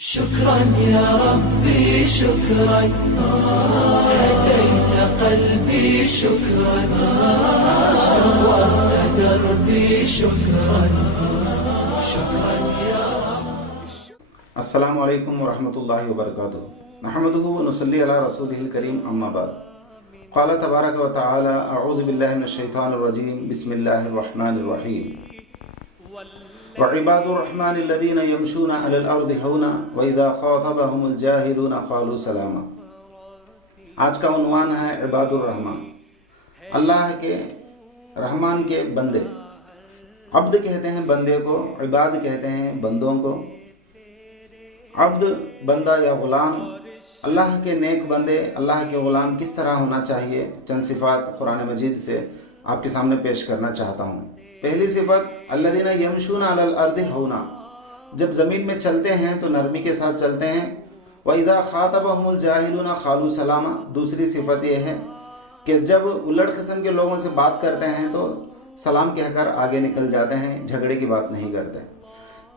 شكرا يا ربي شكرا هديت قلبي شكرا نورت دربي شكرا شكرا يا رب. السلام علیکم ورحمۃ اللہ وبرکاتہ. نحمده ونصلی علی رسولہ الکریم، اما بعد. قال تبارک و تعالی: اعوذ باللہ من الشیطان الرجیم، بسم اللہ الرحمن الرحیم. وعباد الرحمن الذين يمشون على الارض هونا واذا خاطبهم الجاهلون قالوا سلاما. آج کا عنوان ہے عباد الرحمن، اللہ کے رحمان کے بندے. عبد کہتے ہیں بندے کو، عباد کہتے ہیں بندوں کو. عبد بندہ یا غلام، اللہ کے نیک بندے، اللہ کے غلام کس طرح ہونا چاہیے، چند صفات قرآن مجید سے آپ کے سامنے پیش کرنا چاہتا ہوں. پہلی صفت، الذین یمشون علی الارض ہونا، جب زمین میں چلتے ہیں تو نرمی کے ساتھ چلتے ہیں. وَإِذَا خَاطَبَهُمُ الْجَاهِلُونَ قَالُوا سَلَامًا. دوسری صفت یہ ہے کہ جب الٹ قسم کے لوگوں سے بات کرتے ہیں تو سلام کہہ کر آگے نکل جاتے ہیں، جھگڑے کی بات نہیں کرتے.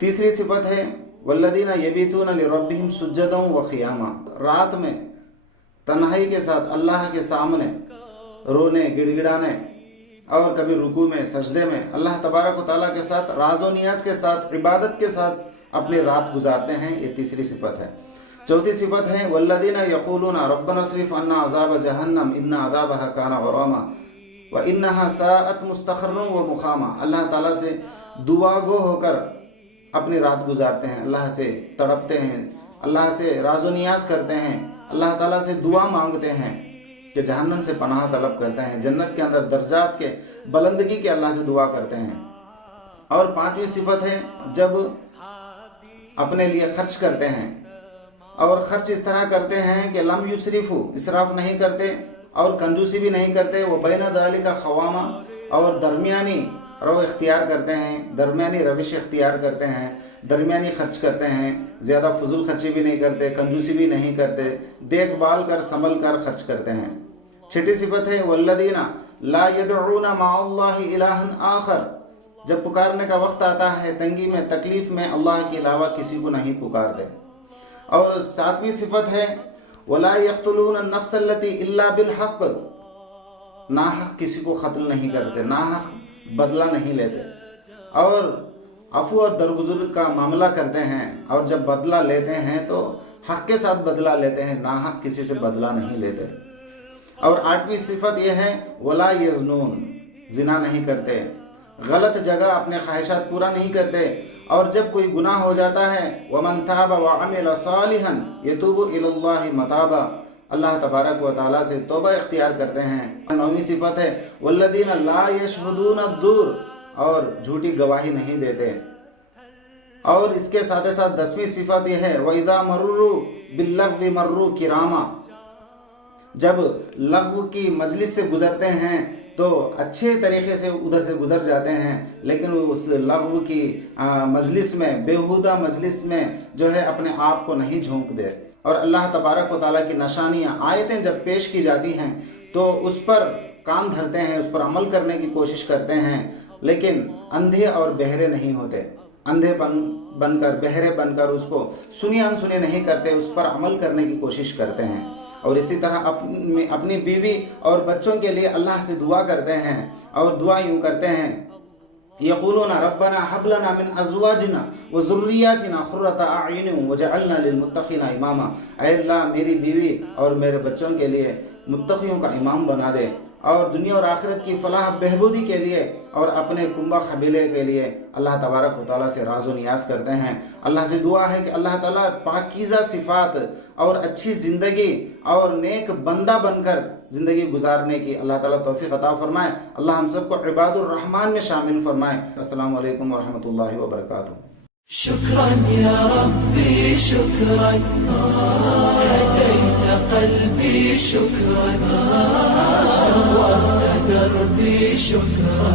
تیسری صفت ہے وَالَّذِينَ يَبِيتُونَ لِرَبِّهِمْ سُجَّدًا وَقِيَامًا. رات میں تنہائی کے ساتھ اللہ کے سامنے رونے گڑ گڑانے اور کبھی رکوع میں سجدے میں اللہ تبارک و تعالیٰ کے ساتھ راز و نیاز کے ساتھ عبادت کے ساتھ اپنی رات گزارتے ہیں. یہ تیسری صفت ہے. چوتھی صفت ہے والذین یقولون ربنا اصرف عنا عذاب جہنم ان عذابها کان غراما وانها ساءت مستقرا ومقاما. اللہ تعالیٰ سے دعا گو ہو کر اپنی رات گزارتے ہیں، اللہ سے تڑپتے ہیں، اللہ سے راز و نیاز کرتے ہیں، اللہ تعالیٰ سے دعا مانگتے ہیں کہ جہنم سے پناہ طلب کرتے ہیں، جنت کے اندر درجات کے بلندگی کے اللہ سے دعا کرتے ہیں. اور پانچویں صفت ہے جب اپنے لیے خرچ کرتے ہیں اور خرچ اس طرح کرتے ہیں کہ لم یسرفو، اسراف نہیں کرتے اور کنجوسی بھی نہیں کرتے. وہ بین ذالک قواما، اور درمیانی رو اختیار کرتے ہیں، درمیانی روش اختیار کرتے ہیں، درمیانی خرچ کرتے ہیں، زیادہ فضول خرچی بھی نہیں کرتے، کنجوسی بھی نہیں کرتے، دیکھ بھال کر سنبھل کر خرچ کرتے ہیں. چھٹی صفت ہے والذین لا يدعون مع اللہ الہا آخر. جب پکارنے کا وقت آتا ہے تنگی میں، تکلیف میں، اللہ کے علاوہ کسی کو نہیں پکارتے. اور ساتویں صفت ہے ولا يقتلون النفس التي الا بالحق. ناحق کسی کو قتل نہیں کرتے، ناحق بدلہ نہیں لیتے، اور عفو اور درگزر کا معاملہ کرتے ہیں. اور جب بدلہ لیتے ہیں تو حق کے ساتھ بدلہ لیتے ہیں، ناحق کسی سے بدلہ نہیں لیتے. اور آٹھویں صفت یہ ہے ولا یزنون، زنا نہیں کرتے، غلط جگہ اپنے خواہشات پورا نہیں کرتے. اور جب کوئی گناہ ہو جاتا ہے ومن تاب وعمل صالحا یتوب الی اللہ متابا، اللہ تبارک و تعالیٰ سے توبہ اختیار کرتے ہیں. نویں صفت ہے والذین لا یشہدون الزور، اور جھوٹی گواہی نہیں دیتے. اور اس کے ساتھ ساتھ 10ویں صفت یہ ہے وَإِذَا مَرُّوا بِاللَّغْوِ مَرُّوا کِرَامًا. جب لغو کی مجلس سے گزرتے ہیں تو اچھے طریقے سے ادھر سے گزر جاتے ہیں، لیکن اس لغو کی مجلس میں، بیہودہ مجلس میں جو ہے اپنے آپ کو نہیں جھونک دے. اور اللہ تبارک و تعالیٰ کی نشانیاں، آیتیں جب پیش کی جاتی ہیں تو اس پر کان دھرتے ہیں، اس پر عمل کرنے کی کوشش کرتے ہیں، لیکن اندھے اور بہرے نہیں ہوتے. اندھے بن کر، بہرے بن کر اس کو سنی انسنی نہیں کرتے، اس پر عمل کرنے کی کوشش کرتے ہیں. اور اسی طرح اپنی بیوی اور بچوں کے لیے اللہ سے دعا کرتے ہیں، اور دعا یوں کرتے ہیں یقولون ربنا هب لنا من ازواجنا وذریاتنا قرۃ اعین وجعلنا للمتقین اماما. اے اللہ میری بیوی اور میرے بچوں کے لیے متقیوں کا امام بنا دے، اور دنیا اور آخرت کی فلاح بہبودی کے لیے اور اپنے کنبہ قبیلے کے لیے اللہ تبارک و تعالیٰ سے راز و نیاز کرتے ہیں. اللہ سے دعا ہے کہ اللہ تعالیٰ پاکیزہ صفات اور اچھی زندگی اور نیک بندہ بن کر زندگی گزارنے کی اللہ تعالیٰ توفیق عطا فرمائے. اللہ ہم سب کو عباد الرحمن میں شامل فرمائے. السلام علیکم ورحمۃ اللہ وبرکاتہ. شكرا يا ربي شكرا هديت قلبي شكرا نورت دربي شكرا